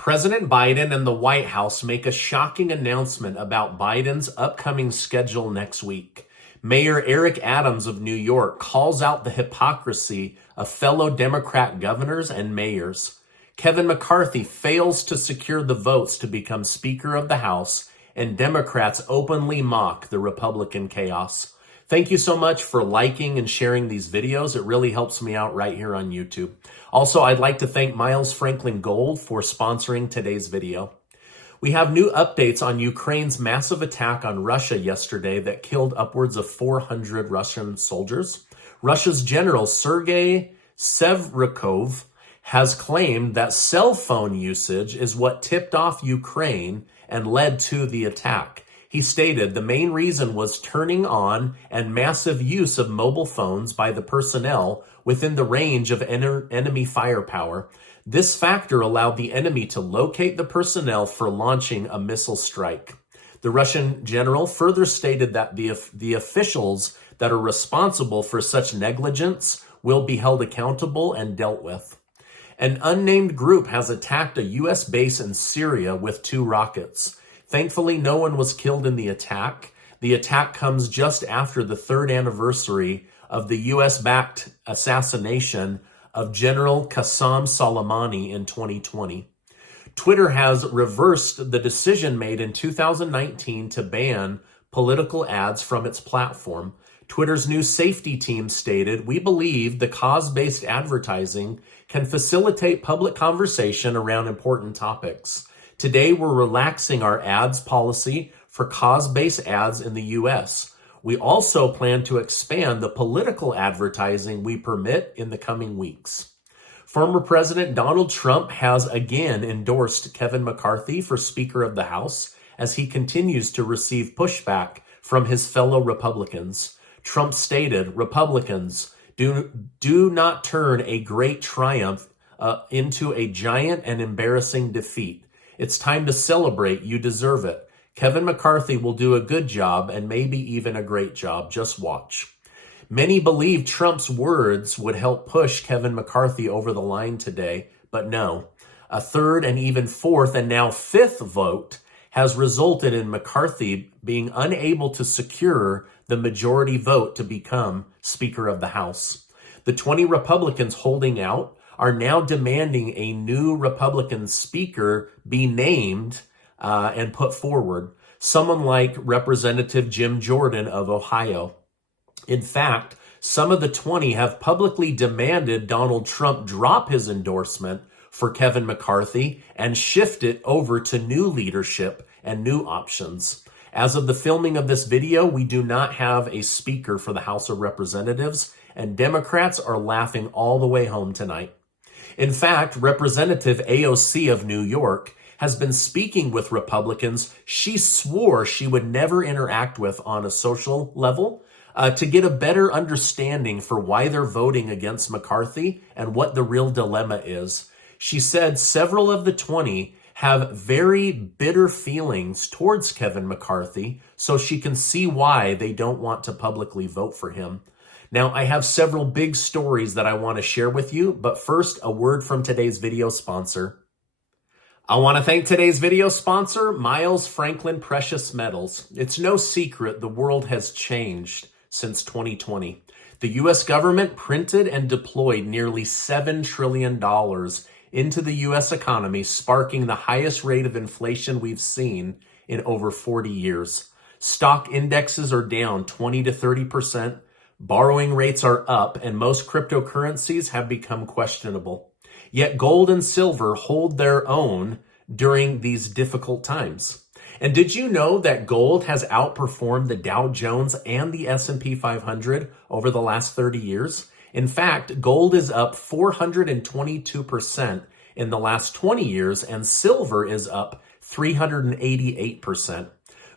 President Biden and the White House make a shocking announcement about Biden's upcoming schedule next week. Mayor Eric Adams of New York calls out the hypocrisy of fellow Democrat governors and mayors. Kevin McCarthy fails to secure the votes to become Speaker of the House, and Democrats openly mock the Republican chaos. Thank you so much for liking and sharing these videos. It really helps me out right here on YouTube. Also, I'd like to thank Miles Franklin Gold for sponsoring today's video. We have new updates on Ukraine's massive attack on Russia yesterday that killed upwards of 400 Russian soldiers. Russia's General Sergei Sevrikov has claimed that cell phone usage is what tipped off Ukraine and led to the attack. He stated the main reason was turning on and massive use of mobile phones by the personnel within the range of enemy firepower. This factor allowed the enemy to locate the personnel for launching a missile strike. The Russian general further stated that the officials that are responsible for such negligence will be held accountable and dealt with. An unnamed group has attacked a U.S. base in Syria with 2 rockets. Thankfully, no one was killed in the attack. The attack comes just after the 3rd anniversary of the U.S.-backed assassination of General Qasem Soleimani in 2020. Twitter has reversed the decision made in 2019 to ban political ads from its platform. Twitter's new safety team stated, "We believe the cause-based advertising can facilitate public conversation around important topics. Today, we're relaxing our ads policy for cause-based ads in the U.S. We also plan to expand the political advertising we permit in the coming weeks." Former President Donald Trump has again endorsed Kevin McCarthy for Speaker of the House as he continues to receive pushback from his fellow Republicans. Trump stated, "Republicans, do not turn a great triumph into a giant and embarrassing defeat. It's time to celebrate. You deserve it. Kevin McCarthy will do a good job and maybe even a great job. Just watch." Many believed Trump's words would help push Kevin McCarthy over the line today, but no. A 3rd and even 4th and now 5th vote has resulted in McCarthy being unable to secure the majority vote to become Speaker of the House. The 20 Republicans holding out are now demanding a new Republican speaker be named and put forward, someone like Representative Jim Jordan of Ohio. In fact, some of the 20 have publicly demanded Donald Trump drop his endorsement for Kevin McCarthy and shift it over to new leadership and new options. As of the filming of this video, we do not have a speaker for the House of Representatives, and Democrats are laughing all the way home tonight. In fact, Representative AOC of New York has been speaking with Republicans she swore she would never interact with on a social level to get a better understanding for why they're voting against McCarthy and what the real dilemma is. She said several of the 20 have very bitter feelings towards Kevin McCarthy, so she can see why they don't want to publicly vote for him. Now, I have several big stories that I want to share with you, but first, a word from today's video sponsor. I want to thank today's video sponsor, Miles Franklin Precious Metals. It's no secret the world has changed since 2020. The U.S. government printed and deployed nearly $7 trillion into the U.S. economy, sparking the highest rate of inflation we've seen in over 40 years. Stock indexes are down 20 to 30%. Borrowing rates are up, and most cryptocurrencies have become questionable. Yet gold and silver hold their own during these difficult times. And did you know that gold has outperformed the Dow Jones and the S&P 500 over the last 30 years? In fact, gold is up 422% in the last 20 years, and silver is up 388%.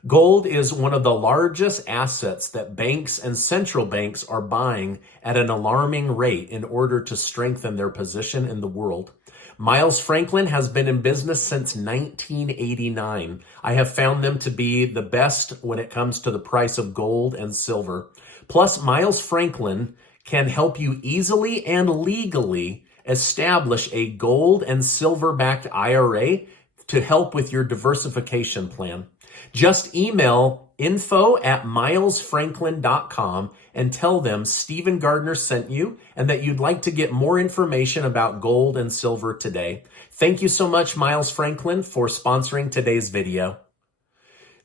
Gold is one of the largest assets that banks and central banks are buying at an alarming rate in order to strengthen their position in the world. Miles Franklin has been in business since 1989. I have found them to be the best when it comes to the price of gold and silver. Plus, Miles Franklin can help you easily and legally establish a gold and silver-backed IRA to help with your diversification plan. Just email info@milesfranklin.com and tell them Stephen Gardner sent you and that you'd like to get more information about gold and silver today. Thank you so much, Miles Franklin, for sponsoring today's video.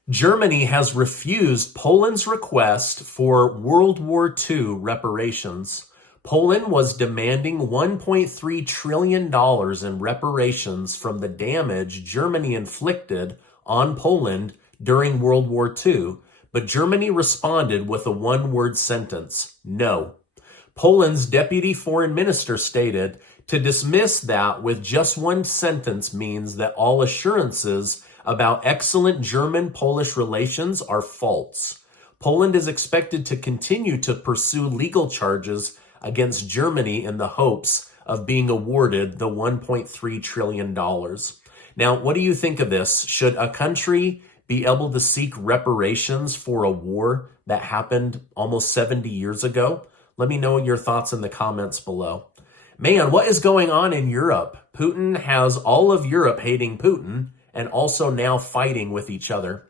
Germany has refused Poland's request for World War II reparations. Poland was demanding $1.3 trillion in reparations from the damage Germany inflicted on Poland during World War II, but Germany responded with a one-word sentence: no. Poland's deputy foreign minister stated, to dismiss that with just one sentence means that all assurances about excellent German-Polish relations are false. Poland is expected to continue to pursue legal charges against Germany in the hopes of being awarded the $1.3 trillion. Now, what do you think of this? Should a country be able to seek reparations for a war that happened almost 70 years ago? Let me know your thoughts in the comments below. Man, what is going on in Europe? Putin has all of Europe hating Putin and also now fighting with each other.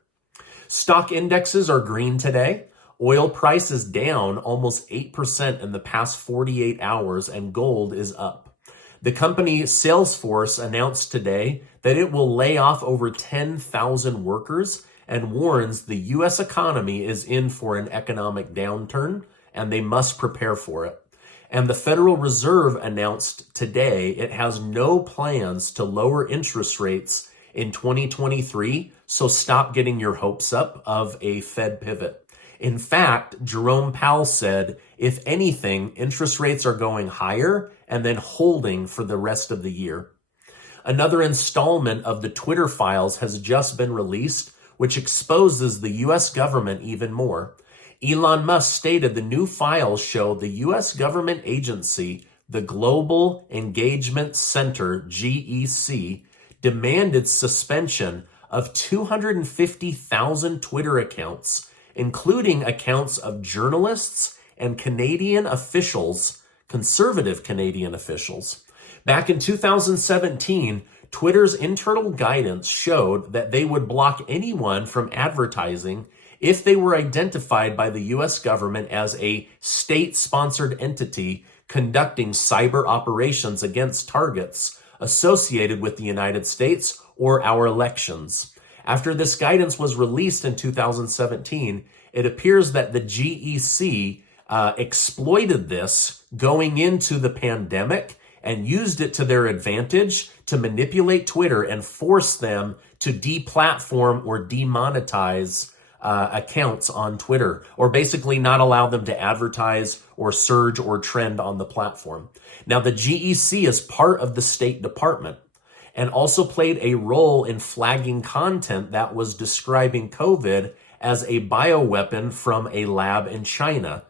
Stock indexes are green today. Oil price is down almost 8% in the past 48 hours, and gold is up. The company Salesforce announced today that it will lay off over 10,000 workers and warns the U.S. economy is in for an economic downturn and they must prepare for it. And the Federal Reserve announced today it has no plans to lower interest rates in 2023, so stop getting your hopes up of a Fed pivot. In fact, Jerome Powell said, if anything, interest rates are going higher and then holding for the rest of the year. Another installment of the Twitter files has just been released, which exposes the U.S. government even more. Elon Musk stated the new files show the U.S. government agency, the Global Engagement Center, GEC, demanded suspension of 250,000 Twitter accounts, including accounts of journalists and Canadian officials, conservative Canadian officials. Back in 2017, Twitter's internal guidance showed that they would block anyone from advertising if they were identified by the U.S. government as a state-sponsored entity conducting cyber operations against targets associated with the United States or our elections. After this guidance was released in 2017, it appears that the GEC exploited this going into the pandemic and used it to their advantage to manipulate Twitter and force them to deplatform or demonetize accounts on Twitter, or basically not allow them to advertise or surge or trend on the platform. Now, the GEC is part of the State Department and also played a role in flagging content that was describing COVID as a bioweapon from a lab in China.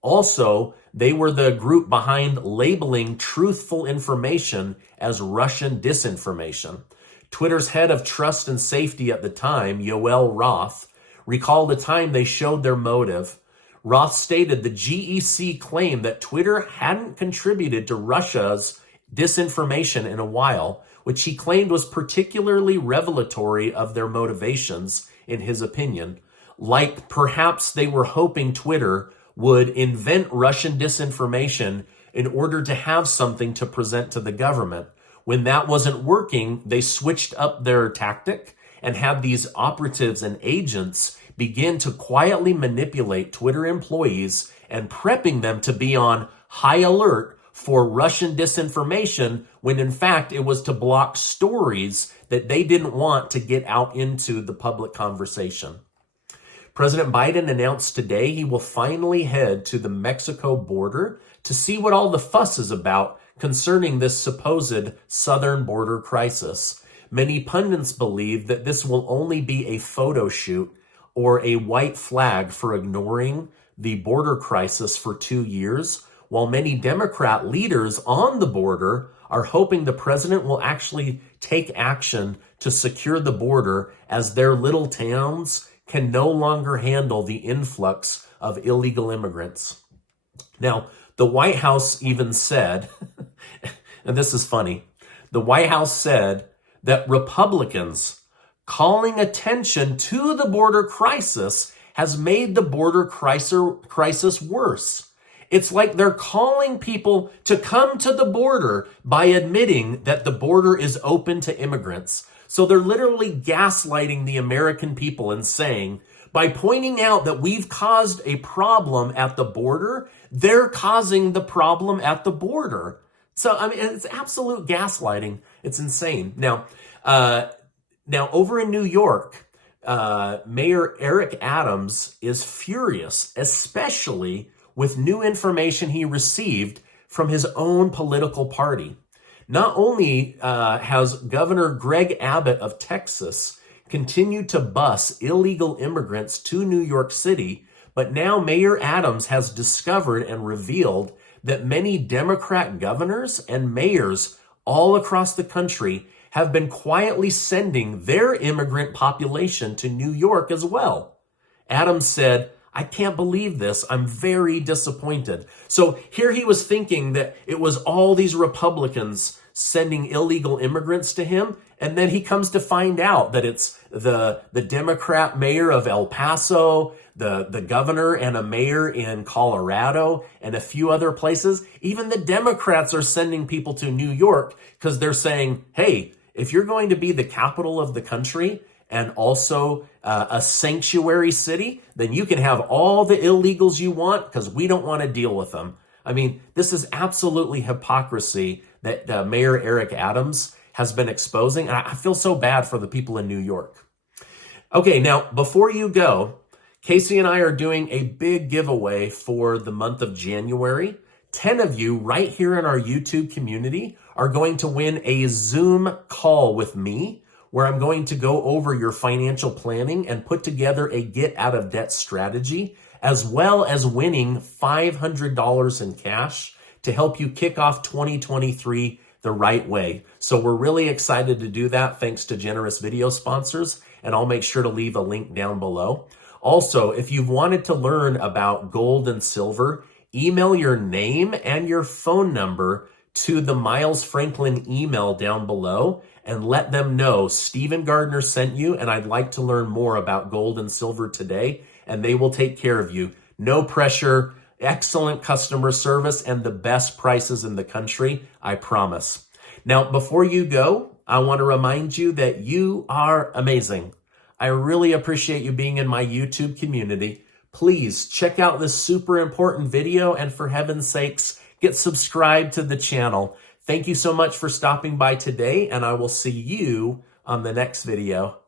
Also, they were the group behind labeling truthful information as Russian disinformation. Twitter's head of trust and safety at the time, Yoel Roth, recalled a time they showed their motive. Roth stated the GEC claimed that Twitter hadn't contributed to Russia's disinformation in a while, which he claimed was particularly revelatory of their motivations, in his opinion. Like perhaps they were hoping Twitter would invent Russian disinformation in order to have something to present to the government. When that wasn't working, they switched up their tactic and had these operatives and agents begin to quietly manipulate Twitter employees and prepping them to be on high alert for Russian disinformation, when in fact it was to block stories that they didn't want to get out into the public conversation. President Biden announced today he will finally head to the Mexico border to see what all the fuss is about concerning this supposed southern border crisis. Many pundits believe that this will only be a photo shoot or a white flag for ignoring the border crisis for 2 years, while many Democrat leaders on the border are hoping the president will actually take action to secure the border, as their little towns can no longer handle the influx of illegal immigrants. Now, the White House even said and this is funny, the White House said that Republicans calling attention to the border crisis has made the border crisis worse. It's like they're calling people to come to the border by admitting that the border is open to immigrants. So they're literally gaslighting the American people and saying, by pointing out that we've caused a problem at the border, they're causing the problem at the border. So, I mean, it's absolute gaslighting. It's insane. Now over in New York, Mayor Eric Adams is furious, especially with new information he received from his own political party. Not only has Governor Greg Abbott of Texas continued to bus illegal immigrants to New York City, but now Mayor Adams has discovered and revealed that many Democrat governors and mayors all across the country have been quietly sending their immigrant population to New York as well. Adams said, "I can't believe this. I'm very disappointed." So here he was thinking that it was all these Republicans sending illegal immigrants to him, and then he comes to find out that it's the Democrat mayor of El Paso, the governor and a mayor in Colorado, and a few other places. Even the Democrats are sending people to New York because they're saying, hey, if you're going to be the capital of the country and also a sanctuary city, then you can have all the illegals you want because we don't want to deal with them. I mean, this is absolutely hypocrisy that Mayor Eric Adams has been exposing. And I feel so bad for the people in New York. Okay, now, before you go, Casey and I are doing a big giveaway for the month of January. 10 of you right here in our YouTube community are going to win a Zoom call with me, where I'm going to go over your financial planning and put together a get out of debt strategy, as well as winning $500 in cash to help you kick off 2023 the right way. So we're really excited to do that, thanks to generous video sponsors, and I'll make sure to leave a link down below. Also, if you've wanted to learn about gold and silver, email your name and your phone number to the Miles Franklin email down below and let them know Stephen Gardner sent you and I'd like to learn more about gold and silver today, and they will take care of you. No pressure, excellent customer service, and the best prices in the country, I promise. Now, before you go, I want to remind you that you are amazing. I really appreciate you being in my YouTube community. Please check out this super important video, and for heaven's sakes, get subscribed to the channel. Thank you so much for stopping by today, and I will see you on the next video.